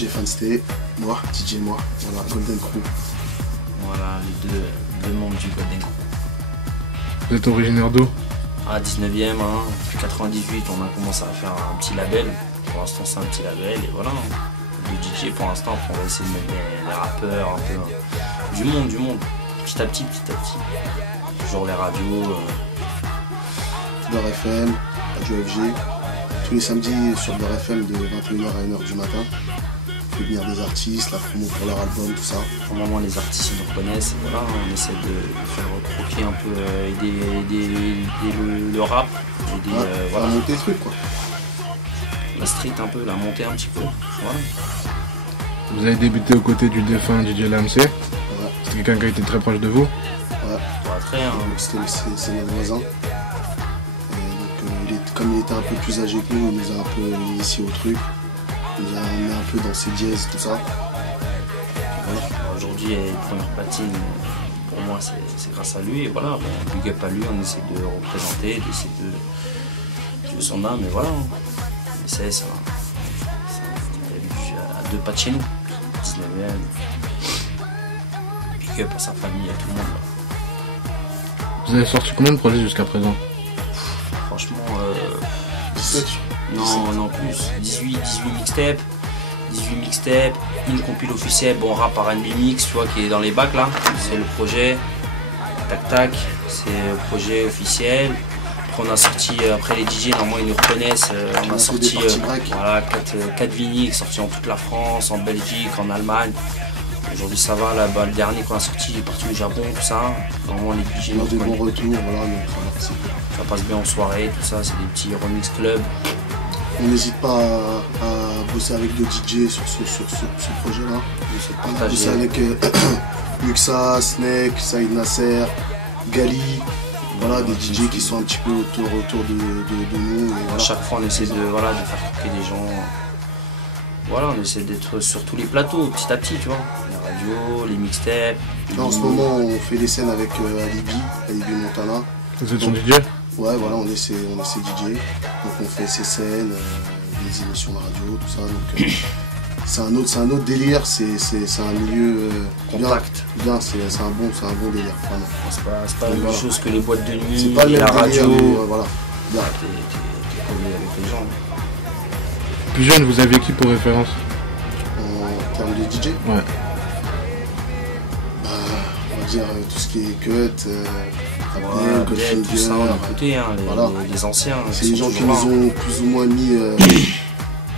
DJ Fanstay, moi, voilà, Golden Crew. Voilà, les deux membres du Golden Crew. Vous êtes originaire d'où? À 19e, hein, depuis 98, on a commencé à faire un petit label. Pour l'instant, c'est un petit label et voilà. Le DJ, pour l'instant, on va essayer de mettre les rappeurs, un peu du monde. Petit à petit. Toujours les radios. Beurre FM, Radio FG. Tous les samedis sur Beurre FM de 21h à 1h du matin. On fait venir des artistes, la promo pour leur album, tout ça. Pour le moment, les artistes ils nous reconnaissent. Et voilà, on essaie de faire recroquer un peu, aider le rap. Voilà. Monter le truc, quoi. La street un peu, la montée un petit peu. Voilà. Vous avez débuté aux côtés du défunt DJ Lamc. Ouais. C'est quelqu'un qui a été très proche de vous. Ouais. Pas très, hein. C'est notre voisin. Et donc, comme il était un peu plus âgé que nous, il nous a un peu initié au truc. Il nous a emmené un peu dans ses dièses, tout ça. Voilà. Aujourd'hui, les premières platines, pour moi, c'est grâce à lui. Et voilà, bon, big up à lui, on essaie de représenter, d'essayer de son âme. Et voilà, on essaie ça. À 2 pas de chez nous, 19e. Big up à sa famille, à tout le monde. Vous avez sorti combien de projets jusqu'à présent? Franchement, 17. Non, plus. 18 mixtapes, une compile officielle, bon rap R&B mix, tu vois, qui est dans les bacs là. C'est le projet. Tac, c'est le projet officiel. Après on a sorti, après les DJ, normalement ils nous reconnaissent, on a sorti 4 vinyles sortis en toute la France, en Belgique, en Allemagne. Aujourd'hui ça va, là, le dernier qu'on a sorti est parti au Japon, tout ça. Vraiment les DJ on a des bons retours, voilà, donc ça passe bien en soirée, tout ça, c'est des petits remix club. On n'hésite pas à bosser avec d'autres DJ sur ce projet-là. On a bossé avec Muxa, Snake, Saïd Nasser, Gali, voilà, des DJ qui sont un petit peu autour de nous. Et voilà. À chaque fois on essaie de faire cliquer des gens. Voilà, on essaie d'être sur tous les plateaux, petit à petit, tu vois. Les radios, les mixtapes. Là, en ce moment, on fait des scènes avec Alibi Montana. Vous êtes son DJ? Ouais, voilà, on est ses DJ. Donc on fait ses scènes, des émissions de radio, tout ça. Donc c'est un autre délire, c'est un milieu contact. Bien, c'est un bon délire, vraiment. C'est pas la même chose que les boîtes de nuit, c'est pas la radio. Voilà. Bien. T'es collé avec les gens. Plus jeune, vous aviez qui pour référence? En termes de DJ? Ouais. On va dire tout ce qui est cut, Abdel, tout ça, on a écouté, hein, les anciens. C'est les gens qui nous ont plus ou moins mis.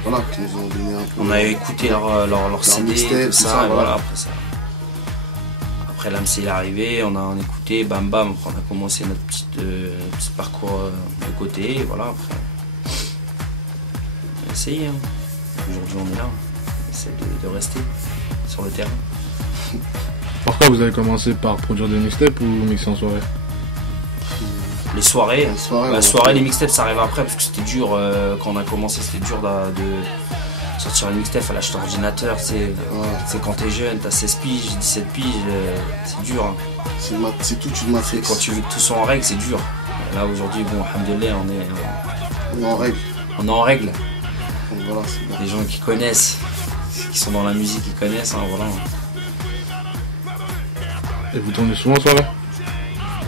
Voilà, qui nous ont donné un peu. On a écouté leur CD, tout ça, voilà. Après l'AMC est arrivé, on a écouté, bam, après on a commencé notre petit parcours de côté, et voilà, après. On a essayé, hein. Aujourd'hui on est là, on essaie de rester sur le terrain. Pourquoi vous avez commencé par produire des mixtapes ou mixer en soirée? Les soirées, ouais. Les mixtapes ça arrive après parce que c'était dur quand on a commencé, c'était dur de sortir un mixtape à l'acheter ordinateur, c'est quand t'es jeune, t'as 16 piges, 17 piges, c'est dur. Hein. C'est toute une matrix. Quand tu veux que tout soit en règle, c'est dur. Là aujourd'hui, bon, alhamdoulilah, on est en règle. On est en règle. Donc, voilà, c'est bien. Les gens qui connaissent, qui sont dans la musique, qui connaissent, hein, voilà. Et vous tournez souvent en soirée?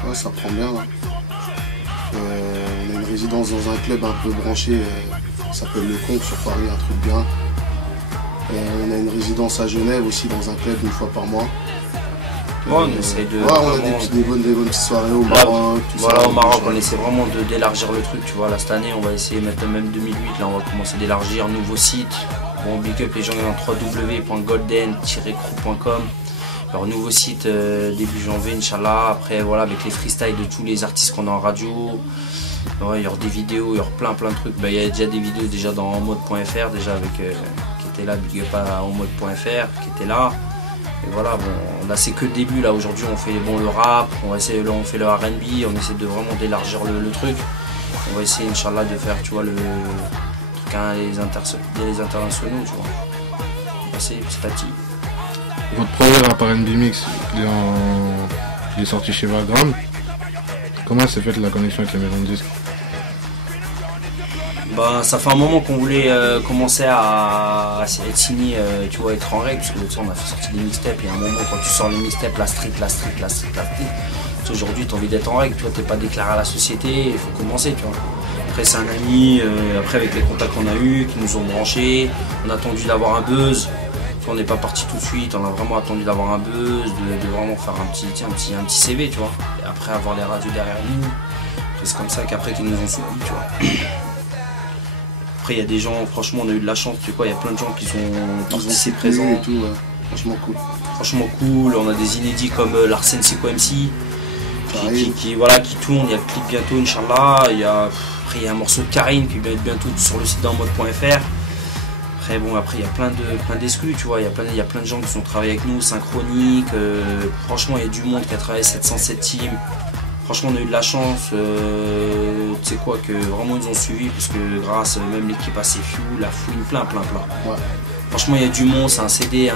Ouais, ça prend bien là. On a une résidence dans un club un peu branché, ça s'appelle Le Conque sur Paris, un truc bien. On a une résidence à Genève aussi dans un club une fois par mois. On essaie de. Ouais, on a des bonnes petites soirées au Maroc. Au Maroc, on essaie vraiment d'élargir le truc, tu vois. Là, cette année, on va essayer, même 2008, là, on va commencer d'élargir, nouveau site. Bon, big up les gens dans www.golden-crew.com. Leur nouveau site début janvier, Inch'Allah. Après, voilà, avec les freestyles de tous les artistes qu'on a en radio. Ouais, il y aura des vidéos, il y aura plein de trucs. Il y a déjà des vidéos déjà dans enmode.fr, déjà avec qui était là, big up à enmode.fr, qui était là. Et voilà, bon, là c'est que le début. Là aujourd'hui, on fait le rap, on fait le R&B, on essaie de vraiment d'élargir le truc. On va essayer, Inch'Allah, de faire, tu vois, le truc les internationaux, tu vois. On va essayer petit à petit. Votre premier rap R&B mix, il est sorti chez Vagram. Comment s'est faite la connexion avec les maisons de disques? Bah, ça fait un moment qu'on voulait commencer à être signé, tu vois, être en règle, parce que tu sais, on a fait sortir des mixtapes, et à un moment quand tu sors les mixtapes, la street, aujourd'hui tu as envie d'être en règle, tu vois, t'es pas déclaré à la société, il faut commencer, tu vois. Après c'est un ami, après avec les contacts qu'on a eu, qui nous ont branchés, on a attendu d'avoir un buzz, tu vois, on n'est pas parti tout de suite, on a vraiment attendu d'avoir un buzz, de vraiment faire un petit CV, tu vois, et après avoir les radios derrière nous, après c'est comme ça qu'après qu'ils nous ont suivis, tu vois. Après il y a des gens, franchement on a eu de la chance, tu vois, il y a plein de gens qui sont assez présents. Et tout, ouais. Franchement cool. Franchement cool, on a des inédits comme Larsen Seco MC qui tourne, il y a le clip bientôt Inch'Allah, après il y a un morceau de Karine qui va être bientôt sur le site d'enmode.fr. Après bon, après il y a plein d'exclus, tu vois, il y a plein de gens qui sont travaillés avec nous, Synchronique, franchement il y a du monde qui a travaillé 707 Team. Franchement on a eu de la chance, tu sais quoi, que vraiment ils ont suivi, parce que grâce même l'équipe assez Few, la fouine, plein. Ouais. Franchement il y a du monde, c'est un CD,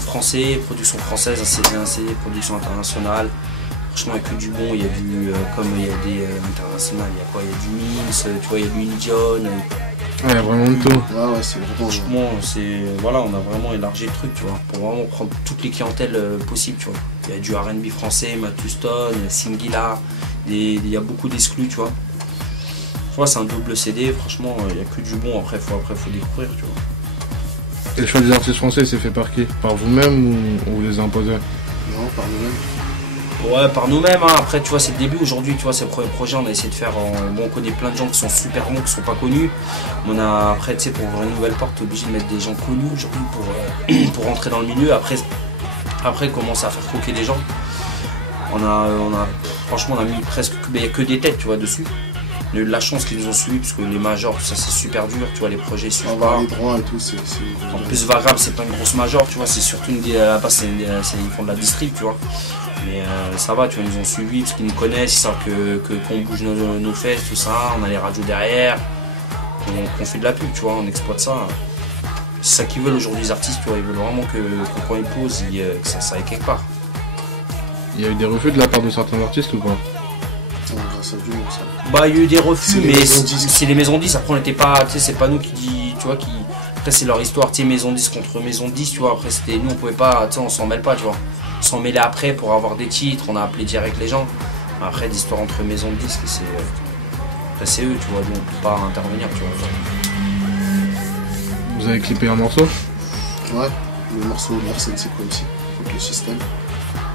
français, production française, un CD production internationale. Franchement il y a que du bon, il y a du, comme il y a des internationales, il y a quoi, il y a du Mims, tu vois, il y a du Indion. Ouais, vraiment de tout. Ouais, c'est vraiment. Franchement, voilà, on a vraiment élargi le truc, tu vois, pour vraiment prendre toutes les clientèles possibles, tu vois. Il y a du R&B français, Matthew Stone, Singila, il y a beaucoup d'exclus, tu vois. Tu vois, c'est un double CD, franchement, il n'y a que du bon, après faut découvrir, tu vois. Et le choix des artistes français, c'est fait par qui? Par vous-même ou vous les imposez? Non, par nous-mêmes. Ouais, par nous-mêmes, hein. Après tu vois c'est le début aujourd'hui, tu vois c'est le premier projet, on a essayé de faire, on connaît plein de gens qui sont super bons, qui sont pas connus, mais après tu sais pour ouvrir une nouvelle porte, t'es obligé de mettre des gens connus aujourd'hui pour rentrer dans le milieu, après commencer à faire croquer des gens, franchement on a mis presque, il n'y a que des têtes tu vois dessus, on a eu de la chance qu'ils nous ont suivis, parce que les majors tout ça c'est super dur, tu vois, les projets suivent pas. Les droits et tout, c'est... En plus Vagrab c'est pas une grosse major, tu vois, c'est surtout à la base ils font de la distrib, tu vois. Mais ça va, tu vois, ils nous ont suivis parce qu'ils nous connaissent, ils savent qu'on bouge nos fesses, tout ça, on a les radios derrière, qu'on fait de la pub, tu vois, on exploite ça. C'est ça qu'ils veulent aujourd'hui les artistes, tu vois, ils veulent vraiment que quand ils posent, que ça aille quelque part. Il y a eu des refus de la part de certains artistes ou pas? Grâce à Dieu, ça. Bah il y a eu des refus, mais c'est les maisons 10, après on n'était pas, tu sais, c'est pas nous qui dit, tu vois, après c'est leur histoire, tu sais, maison 10 contre maison 10, tu vois, après c'était, nous on pouvait pas, tu sais, on s'en mêle pas, tu vois. S'en mêler après pour avoir des titres, on a appelé direct les gens. Après l'histoire entre maisons de disques, c'est eux, tu vois, nous on peut pas intervenir, tu vois. Vous avez clippé un morceau? Ouais, le morceau de Larsen Seco MC, donc le système.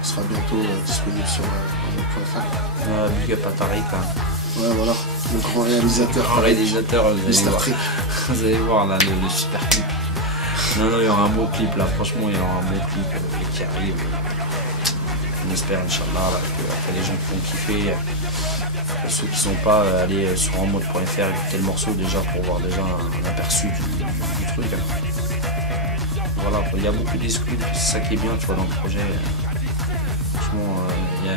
Il sera bientôt disponible sur enmode.fr. Big up à Tariq là. Ouais voilà, le grand réalisateur. Mr. Trick. Vous allez voir là le super clip. Non, il y aura un beau clip là, franchement il y aura un beau clip qui arrive. On espère Inch'Allah que les gens qui vont kiffer, ceux qui sont pas allés sur enmode.fr écouter le morceau déjà pour voir déjà un aperçu du truc. Voilà, il y a beaucoup d'exclus, c'est ça qui est bien tu vois dans le projet. Franchement, il y a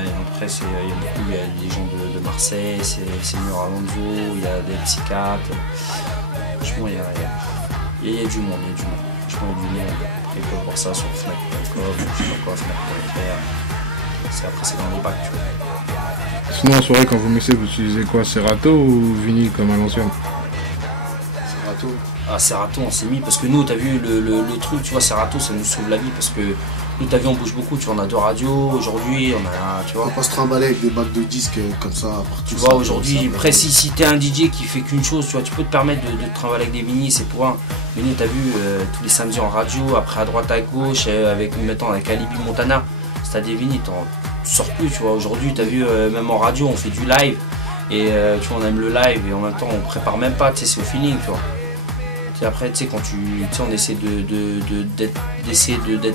des gens de Marseille, c'est Mur Alonso, il y a des psychiatres. Franchement il y a du monde, Franchement il y a du monde. Après ils peuvent voir ça sur Fnac.com, je sais pas quoi, Fnac.fr. Après c'est dans les bacs, tu vois. Sinon en soirée quand vous mixez, vous utilisez quoi? Serato ou vinyle comme à l'ancienne? Serato. Ah Serato on s'est mis, parce que nous t'as vu le truc, tu vois, Serato ça nous sauve la vie, parce que nous t'as vu on bouge beaucoup, tu vois, on a 2 radios aujourd'hui, tu vois. On va pas se trimballer avec des bacs de disques comme ça partout. Tu vois aujourd'hui, après si t'es un DJ qui fait qu'une chose, tu vois, tu peux te permettre de te trimballer avec des vinyles, c'est pour un. Mais nous t'as vu tous les samedis en radio, après à droite à gauche, avec Alibi Montana, si t'as des vinyles, tu sors plus, tu vois. Aujourd'hui t'as vu même en radio on fait du live, et tu vois on aime le live, et en même temps on prépare même pas, tu sais, c'est au feeling, tu vois. Et après tu sais quand on essaie d'être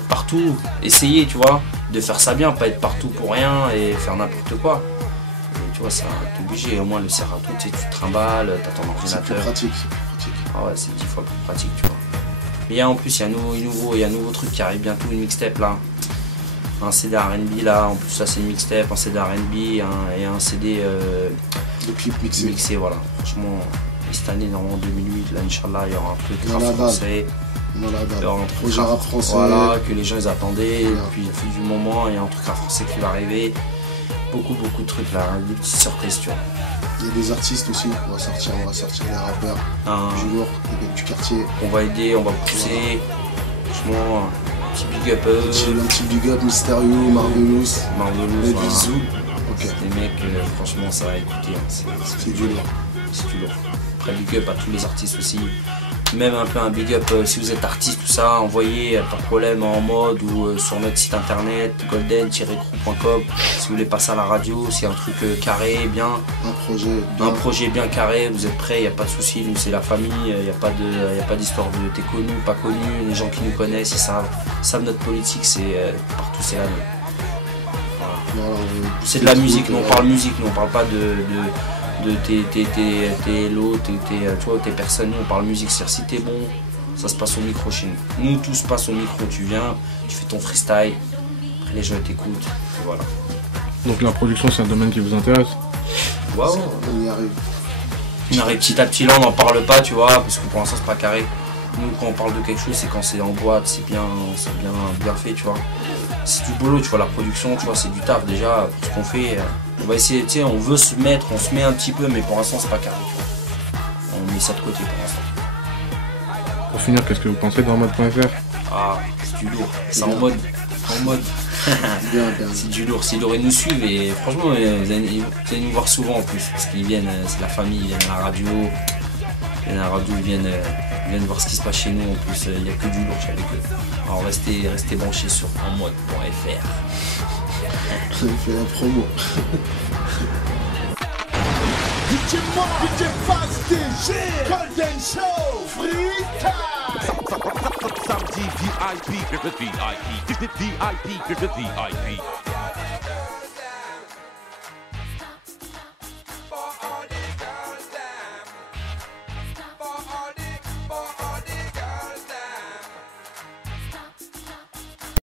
partout, essayer, tu vois, de faire ça bien, pas être partout pour rien et faire n'importe quoi. Et tu vois, ça t'es obligé, au moins le Serato, tu sais, tu te trimbales, t'as ton ordinateur. C'est plus pratique. Ah ouais, c'est 10 fois plus pratique, tu vois. Mais en plus, il y a un nouveau truc qui arrive bientôt, une mixtape là. Un CD R&B là, en plus ça c'est une mixtape, un CD R&B et un CD le clip mixé, voilà. Franchement, cette année, normalement en 2008, là, Inch'Allah, il y aura un truc rap français. Il y aura un truc rap français. Voilà, que les gens ils attendaient, voilà. Et puis il y a fait du moment, il y a un truc rap français qui va arriver. Beaucoup de trucs là, des petites surprises, tu vois. Il y a des artistes aussi, on va sortir des rappeurs du lourd, des mecs du quartier. On va aider, on va pousser. Franchement, un petit big up. Un petit big up, Mysterio, Marvelous, les bisous. Okay. C'est des mecs, franchement, ça va écouter. Hein. C'est du lourd. C'est du lourd. Après, big up à tous les artistes aussi. Même un peu un big up si vous êtes artiste, tout ça, envoyez, pas de problème, en mode ou sur notre site internet golden-crew.com. Si vous voulez passer à la radio, c'est un truc carré, bien. Un projet bien carré, vous êtes prêts, il n'y a pas de souci. Nous, c'est la famille, il n'y a pas d'histoire de t'es connu, pas connu. Les gens qui nous connaissent, ils savent notre politique, c'est partout, c'est la même. Voilà. C'est de la musique, nous on parle musique, nous on parle pas de tes lots, tes personnes, nous on parle musique, c'est-à-dire si t'es bon, ça se passe au micro chez nous. Nous tout se passe au micro, tu viens, tu fais ton freestyle, après les gens t'écoutent, et voilà. Donc la production c'est un domaine qui vous intéresse? Waouh, on y arrive. On arrive petit à petit, là on n'en parle pas, tu vois, parce que pour l'instant c'est pas carré. Nous quand on parle de quelque chose, c'est quand c'est en boîte, c'est bien fait, tu vois. C'est du boulot, tu vois, la production, tu vois, c'est du taf déjà, ce qu'on fait. On va essayer, tu sais, on veut se mettre, on se met un petit peu, mais pour l'instant c'est pas carré, tu vois. On met ça de côté pour l'instant. Pour finir, qu'est-ce que vous pensez d'Armad.fr? Ah, c'est du lourd, c'est en mode. C'est du lourd, ils nous suivent et franchement, vous allez nous voir souvent en plus, parce qu'ils viennent, c'est la famille, ils viennent à la radio, ils viennent voir ce qui se passe chez nous, en plus il n'y a que du lourd avec eux. Alors restez branchés sur enmode.fr. J'ai fait la promo. DJ Mark, DJ Fast, DJ Golden Show, Freestyle. Samedi VIP, VIP, VIP.